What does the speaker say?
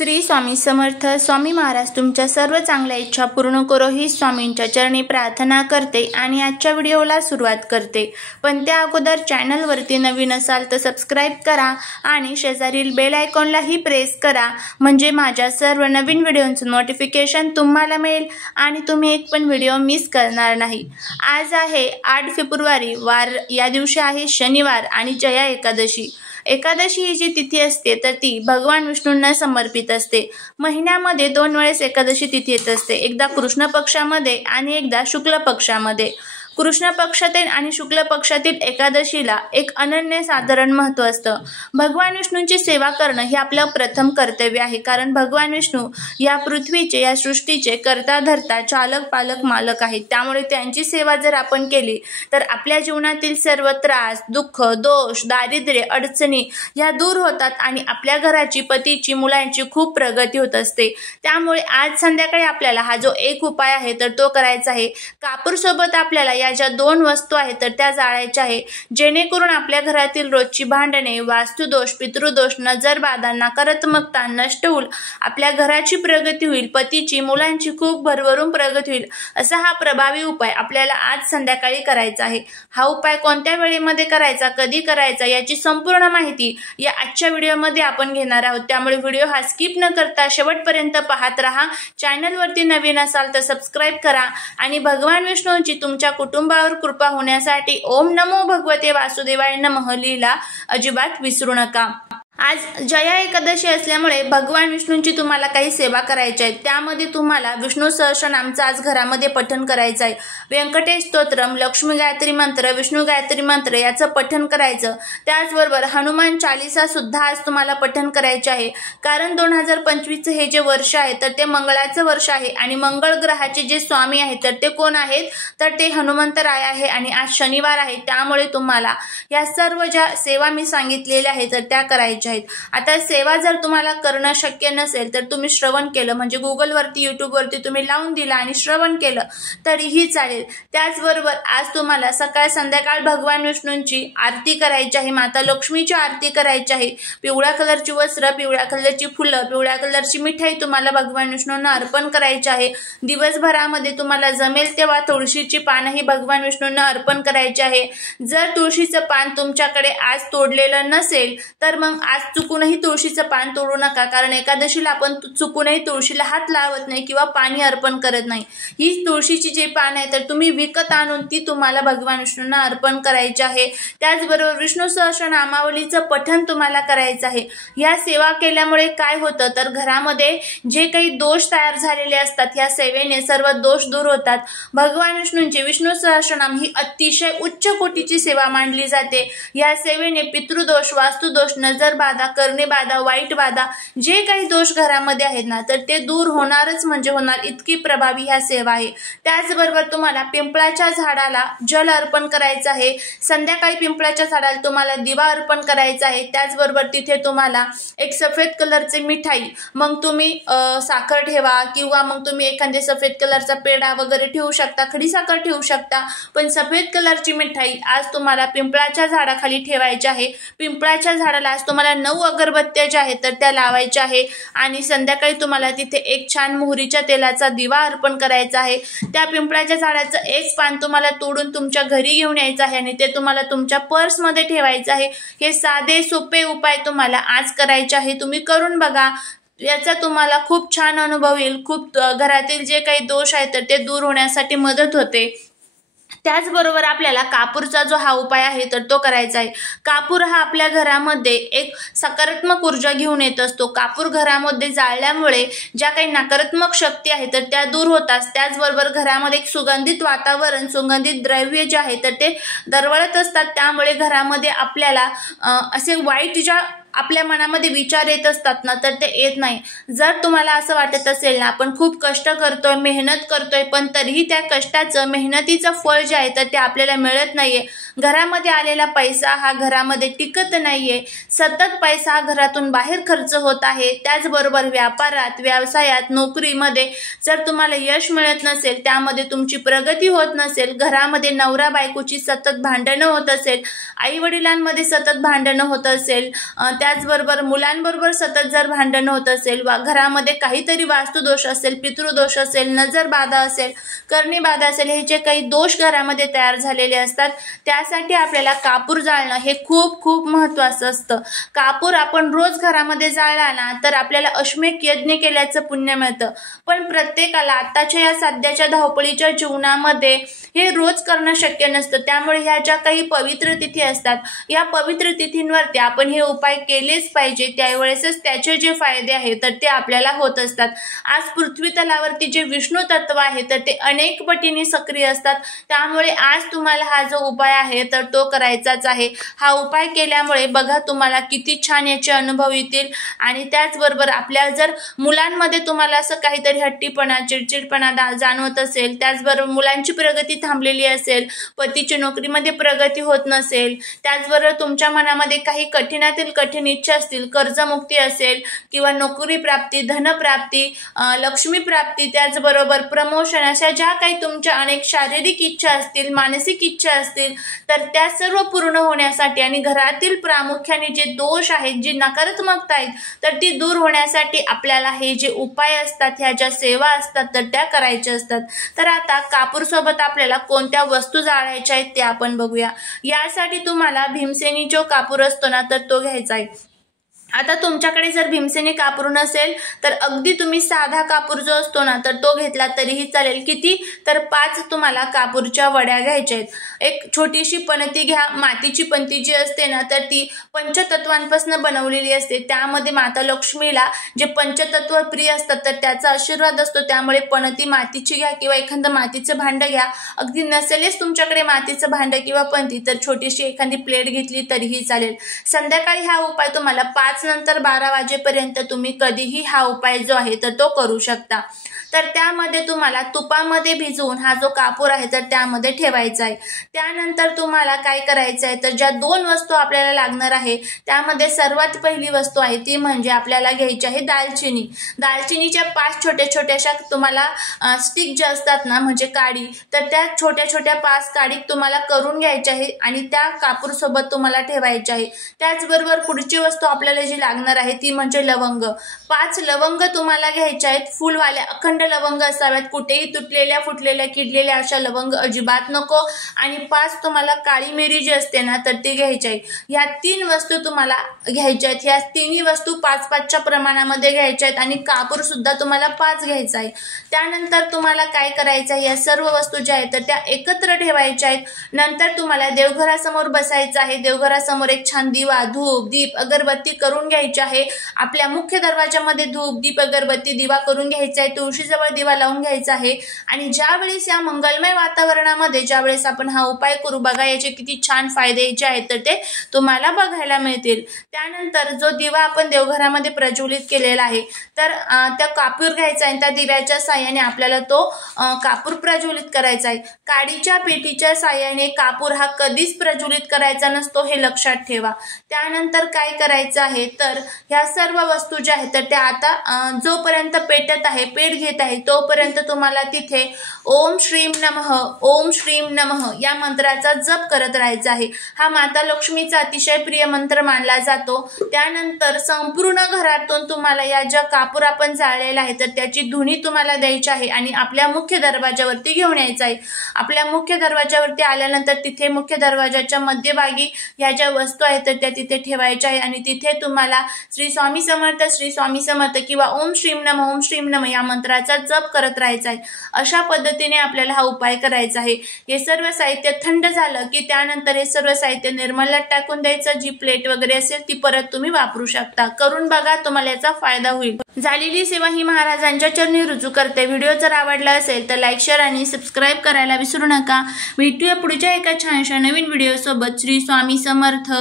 श्री स्वामी समर्थ. स्वामी महाराज तुमच्या सर्व चांगल्या इच्छा पूर्ण करो ही स्वामींच्या चरणी प्रार्थना करते आणि आजच्या व्हिडिओला सुरुवात करते. पण त्या अगोदर चॅनलवरती नवीन असाल तर सबस्क्राईब करा आणि शेजारील बेल आयकॉनलाही प्रेस करा, म्हणजे माझ्या सर्व नवीन व्हिडिओंचं नोटिफिकेशन तुम्हाला मिळेल आणि तुम्ही एक पण व्हिडिओ मिस करणार नाही. आज आहे 8 फेब्रुवारी, वार या दिवशी आहे शनिवार आणि जया एकादशी. एकादशी ही जी तिथी असते तर ती भगवान विष्णूंना समर्पित असते. महिन्यामध्ये 2 वेळेस एकादशी तिथी येत असते, एकदा कृष्ण पक्षामध्ये आणि एकदा शुक्ल पक्षामध्ये. कृष्ण पक्षातील आणि शुक्ल पक्षातील एकादशीला एक अनन्यसाधारण महत्त्व असतं. भगवान विष्णूंची सेवा करणं हे आपलं प्रथम कर्तव्य आहे, कारण भगवान विष्णू या पृथ्वीचे, या सृष्टीचे कर्ता धर्ता चालक पालक मालक आहेत. त्यामुळे त्यांची सेवा जर आपण केली तर आपल्या जीवनातील सर्व त्रास, दुःख, दोष, दारिद्र्य, अडचणी या दूर होतात आणि आपल्या घराची, पतीची, मुलांची खूप प्रगती होत असते. त्यामुळे आज संध्याकाळी आपल्याला हा जो एक उपाय आहे तर तो करायचा आहे. कापूर सोबत आपल्याला या ज्या 2 वस्तू आहेत तर त्या जाळायच्या आहे, जेणेकरून आपल्या घरातील रोजची भांडणे, वास्तुदोष, पितृदोष, नजरबाधा, नकारात्मकता नष्ट होईल, आपल्या घराची प्रगती होईल, पतीची, मुलांची खूप भरभरून प्रगती होईल. असा हा प्रभावी उपाय आपल्याला आज संध्याकाळी करायचा आहे. हा उपाय कोणत्या वेळेमध्ये करायचा, कधी करायचा याची संपूर्ण माहिती या आजच्या व्हिडिओमध्ये आपण घेणार आहोत. त्यामुळे व्हिडिओ हा स्किप न करता शेवटपर्यंत पाहत राहा. चॅनलवरती नवीन असाल तर सबस्क्राईब करा आणि भगवान विष्णूंची तुमच्या कुटुंबावर कृपा होण्यासाठी ओम नमो भगवते वासुदेवाय नमः लिहिला अजिबात विसरू नका. आज जया एकादशी असल्यामुळे भगवान विष्णूंची तुम्हाला काही सेवा करायची आहे. त्यामध्ये तुम्हाला विष्णू सहस्रनामचं आज घरामध्ये पठण करायचं आहे. व्यंकटेश स्तोत्रम, लक्ष्मी गायत्री मंत्र, विष्णू गायत्री मंत्र याचं पठण करायचं. त्याचबरोबर हनुमान चालीसा सुद्धा आज तुम्हाला पठण करायचे आहे, कारण 2025 हे जे वर्ष आहे तर ते मंगळाचं वर्ष आहे आणि मंगळ ग्रहाचे जे स्वामी आहेत तर ते कोण आहेत, तर ते हनुमंतराय आहे आणि आज शनिवार आहे. त्यामुळे तुम्हाला या सर्व ज्या सेवा मी सांगितलेल्या आहेत तर त्या करायच्या. आता सेवा जर तुम्हाला करणं शक्य नसेल तर तुम्ही श्रवण केलं, म्हणजे गुगलवरती, युट्यूबवरती तुम्ही लावून दिला आणि श्रवण केलं तरीही चालेल. त्याचबरोबर आज तुम्हाला सकाळ संध्याकाळ भगवान विष्णूंची आरती करायची आहे, माता लक्ष्मीची आरती करायची आहे. पिवळ्या कलरची वस्त्र, पिवळ्या कलरची फुलं, पिवळ्या कलरची मिठाई तुम्हाला भगवान विष्णूंना अर्पण करायची आहे. दिवसभरामध्ये तुम्हाला जमेल तेव्हा तुळशीची पानंही भगवान विष्णूंना अर्पण करायची आहे. जर तुळशीचं पान तुमच्याकडे आज तोडलेलं नसेल तर मग आज चुकूनही तुळशीचं पान तोडू नका, कारण एकादशीला आपण चुकूनही तुळशीला हात लावत नाही किंवा पाणी अर्पण करत नाही. ही तुळशीची जी पान आहे तर तुम्ही विकत आणून ती तुम्हाला भगवान विष्णूंना अर्पण करायची आहे. त्याचबरोबर विष्णू सहस्रनामावलीचं पठण तुम्हाला करायचं आहे. या सेवा केल्यामुळे काय होतं तर घरामध्ये जे काही दोष तयार झालेले असतात या सेवेने सर्व दोष दूर होतात. भगवान विष्णूंची विष्णू सहस्रनाम ही अतिशय उच्च कोटीची सेवा मानली जाते. या सेवेने पितृदोष, वास्तुदोष, नजरबाधा, करणे बाधा, वाईट बाधा जे काही दोष घरामध्ये आहेत ना तर ते दूर होणारच म्हणजे होणार, इतकी प्रभावी ह्या सेवा आहे. त्याचबरोबर तुम्हाला पिंपळाच्या झाडाला जल अर्पण करायचं आहे. संध्याकाळी पिंपळाच्या झाडाला तुम्हाला दिवा अर्पण करायचा आहे. त्याचबरोबर तिथे तुम्हाला एक सफेद कलरचे मिठाई, मग तुम्ही साखर ठेवा किंवा मग तुम्ही एखाद्या सफेद कलरचा पेढा वगैरे ठेवू शकता, खडी साखर ठेवू शकता, पण सफेद कलरची मिठाई आज तुम्हाला पिंपळाच्या झाडाखाली ठेवायची आहे. पिंपळाच्या झाडाला आज तुम्हाला 9 अगरबत्त्या ज्या आहेत तर त्या लावायच्या आहे आणि संध्याकाळी तुम्हाला तिथे एक छान मोहरीच्या तेलाचा दिवा अर्पण करायचा आहे. त्या पिंपळाच्या झाडाचं एक पान तुम्हाला तोडून तुमच्या घरी घेऊन यायचं आहे आणि ते तुम्हाला तुमच्या पर्समध्ये ठेवायचं आहे. हे साधे सोपे उपाय तुम्हाला आज करायचे आहे. तुम्ही करून बघा, याचा तुम्हाला खूप छान अनुभव येईल. खूप घरातील जे काही दोष आहेत तर ते दूर होण्यासाठी मदत होते. त्याचबरोबर आपल्याला कापूरचा जो हा उपाय आहे तर तो करायचा आहे. कापूर हा आपल्या घरामध्ये एक सकारात्मक ऊर्जा घेऊन येत असतो. कापूर घरामध्ये जाळल्यामुळे ज्या काही नकारात्मक शक्ती आहेत तर त्या दूर होतात. त्याचबरोबर घरामध्ये एक सुगंधित वातावरण, सुगंधित द्रव्य जे आहे तर ते दरवळत असतात. त्यामुळे घरामध्ये आपल्याला असे वाईट ज्या आपल्या मनामध्ये विचार येत असतात ना तर ते येत नाही. जर तुम्हाला असं वाटत असेल ना आपण खूप कष्ट करतोय, मेहनत करतोय, पण तरीही त्या कष्टाचं, मेहनतीचं फळ जे आहे तर ते आपल्याला मिळत नाहीये, घरामध्ये आलेला पैसा हा घरामध्ये टिकत नाहीये, सतत पैसा हा घरातून बाहेर खर्च होत आहे. त्याचबरोबर व्यापारात, व्यवसायात, नोकरीमध्ये जर तुम्हाला यश मिळत नसेल, त्यामध्ये तुमची प्रगती होत नसेल, घरामध्ये नवरा बायकोची सतत भांडणं होत असेल, आई वडिलांमध्ये सतत भांडणं होत असेल, त्याचबरोबर मुलांबरोबर सतत जर भांडण होत असेल, घरामध्ये काहीतरी वास्तुदोष असेल, पितृदोष असेल, नजर बाधा असेल, करणी बाधा असेल, हे जे काही दोष घरामध्ये तयार झालेले असतात त्यासाठी आपल्याला कापूर जाळणं हे खूप खूप महत्त्वाचं असतं। कापूर आपण रोज घरामध्ये जाळला ना तर आपल्याला अश्वमेध यज्ञ केल्याचं पुण्य मिळतं। पण प्रत्येकाला आताच्या या सध्याच्या धावपळीच्या जीवनामध्ये हे रोज करणं शक्य नसतं। त्यामुळे ह्या ज्या काही पवित्र तिथी असतात या पवित्र तिथींवरती आपण हे उपाय केलेच पाहिजे, त्यावेळेसच त्याचे जे फायदे आहेत तर ते आपल्याला होत असतात। आज पृथ्वी तलावरती जे विष्णू तत्व आहे तर ते अनेक पटीने सक्रिय असतात, त्यामुळे आज तुम्हाला हा जो उपाय आहे तर तो करायचाच आहे। हा उपाय केल्यामुळे बघा तुम्हाला किती छान याचे अनुभव येतील। आणि त्याचबरोबर आपल्या जर मुलांमध्ये तुम्हाला असं काहीतरी हट्टीपणा, चिडचिडपणा जाणवत असेल, त्याचबरोबर मुलांची प्रगती थांबलेली असेल, पतीची नोकरीमध्ये प्रगती होत नसेल, त्याचबरोबर तुमच्या मनामध्ये काही कठीणातील कठीण इच्छा असतील, कर्जमुक्ती असेल किंवा नोकरी प्राप्ती, धनप्राप्ती, लक्ष्मी प्राप्ती, त्याचबरोबर प्रमोशन, अशा ज्या काही तुमच्या अनेक शारीरिक इच्छा असतील, मानसिक इच्छा असतील तर त्या सर्व पूर्ण होण्यासाठी आणि घरातील प्रामुख्याने जे दोष आहेत, जी नकारात्मकता आहेत तर ती दूर होण्यासाठी आपल्याला हे जे उपाय असतात, ह्या ज्या सेवा असतात तर त्या करायच्या असतात। तर आता कापूर सोबत आपल्याला कोणत्या वस्तू जाळायच्या आहेत ते आपण बघूया। यासाठी तुम्हाला भीमसेनी जो कापूर असतो ना तर तो घ्यायचा आहे। आता तुमच्याकडे जर भीमसेनी कापूर नसेल तर अगदी तुम्ही साधा कापूर जो असतो ना तर तो घेतला तरीही चालेल। किती तर 5 तुम्हाला कापूरच्या वड्या घ्यायच्या आहेत। एक छोटीशी पणती घ्या, मातीची पणती जी असते ना तर ती पंचतत्वांपासून बनवलेली असते। त्यामध्ये माता लक्ष्मीला जे पंचतत्व प्रिय असतात तर त्याचा आशीर्वाद असतो, त्यामुळे पणती मातीची घ्या किंवा एखादं मातीचं भांड घ्या। अगदी नसेलच तुमच्याकडे मातीचं भांड किंवा पणती तर छोटीशी एखादी प्लेट घेतली तरीही चालेल। संध्याकाळी हा उपाय तुम्हाला 5 नंतर 12 वाजेपर्यंत तुम्ही कधीही हा उपाय जो आहे तर तो करू शकता। तर त्यामध्ये तुम्हाला तुपामध्ये भिजवून हा जो कापूर आहे तर त्यामध्ये ठेवायचा आहे। त्यानंतर तुम्हाला काय करायचं आहे तर ज्या 2 वस्तू आपल्याला लागणार आहे त्यामध्ये सर्वात पहिली वस्तू आहे ती म्हणजे आपल्याला घ्यायची आहे दालचिनी। दालचिनीच्या 5 छोट्या छोट्याशा तुम्हाला स्टिक जे असतात ना म्हणजे काडी, तर त्या छोट्या छोट्या 5 काडी तुम्हाला करून घ्यायच्या आहे आणि त्या कापूर सोबत तुम्हाला ठेवायच्या आहे। त्याचबरोबर पुढची वस्तू आपल्याला जी लागणार आहे ती म्हणजे लवंग। 5 लवंग तुम्हाला घ्यायच्या आहेत, फुलवाल्या अखंड लवंग असाव्यात, कुठेही तुटलेल्या, फुटलेल्या, किडलेल्या अशा लवंग अजिबात नको। आणि 5 तुम्हाला काळी मिरी जी असते ना तर ती घ्यायची आहे। ह्या 3 वस्तू तुम्हाला घ्यायच्या आहेत। ह्या तिन्ही वस्तू 5-5च्या प्रमाणामध्ये घ्यायच्या आहेत आणि कापूर सुद्धा तुम्हाला 5 घ्यायचा आहे। त्यानंतर तुम्हाला काय करायचं आहे, या सर्व वस्तू ज्या आहेत तर त्या एकत्र ठेवायच्या आहेत। नंतर तुम्हाला देवघरासमोर बसायचं आहे। देवघरासमोर एक छान दिवा, धूप, दीप, अगरबत्ती करून घ्यायची आहे। आपल्या मुख्य दरवाजामध्ये धूप, दीप, अगरबत्ती, दिवा करून घ्यायचा आहे। तुळशीजवळ दिवा लावून घ्यायचा आहे। आणि ज्यावेळेस या मंगलमय वातावरणामध्ये ज्यावेळेस आपण हा उपाय करू, बघा याचे किती छान फायदे जे आहेत तर ते तुम्हाला बघायला मिळतील। त्यानंतर जो दिवा आपण देवघरामध्ये प्रज्वलित केलेला आहे तर त्या कापूर घ्यायचा आहे, त्या दिव्याच्या साहाय्याने आपल्याला तो कापूर प्रज्वलित करायचा आहे। काडीच्या पेटीच्या साहाय्याने कापूर हा कधीच प्रज्वलित करायचा नसतो, हे लक्षात ठेवा। त्यानंतर काय करायचं आहे तर ह्या सर्व वस्तू ज्या आहेत तर त्या आता जोपर्यंत पेटत आहे, पेट घेत आहे तोपर्यंत तुम्हाला तिथे ओम श्रीम नमः, ओम श्रीम नमः या मंत्राचा जप करत राहायचा आहे। हा माता लक्ष्मीचा अतिशय प्रिय मंत्र मानला जातो। त्यानंतर संपूर्ण घरातून तुम्हाला या ज्या कापूर आपण जाळलेला आहे तर त्याची धुनी तुम्हाला द्यायची आहे आणि आपल्या मुख्य दरवाजावरती घेऊन यायचं आहे। आपल्या मुख्य दरवाजावरती आल्यानंतर तिथे मुख्य दरवाजाच्या मध्यभागी ह्या ज्या वस्तू आहेत तर त्या तिथे ठेवायच्या आहे आणि तिथे तुम्हाला श्री स्वामी समर्थ, श्री स्वामी समर्थ किंवा ओम श्रीम नमः, ओम श्रीम नमः या मंत्राचा जप करत राहायचा आहे। अशा पद्धतीने आपल्याला हा उपाय करायचा आहे। हे सर्व साहित्य थंड झालं की त्यानंतर हे सर्व साहित्य निर्मल्यात टाकून द्यायचं। जी प्लेट वगैरे असेल ती परत तुम्ही वापरू शकता। करून बघा, तुम्हाला याचा फायदा होईल। झालेली सेवा ही महाराजांच्या चरणी रुजू करते। व्हिडिओ जर आवडला असेल तर लाईक, शेअर आणि सबस्क्राईब करायला विसरू नका। भेटूया पुढच्या एका छानशा नवीन व्हिडिओ सोबत। श्री स्वामी समर्थ।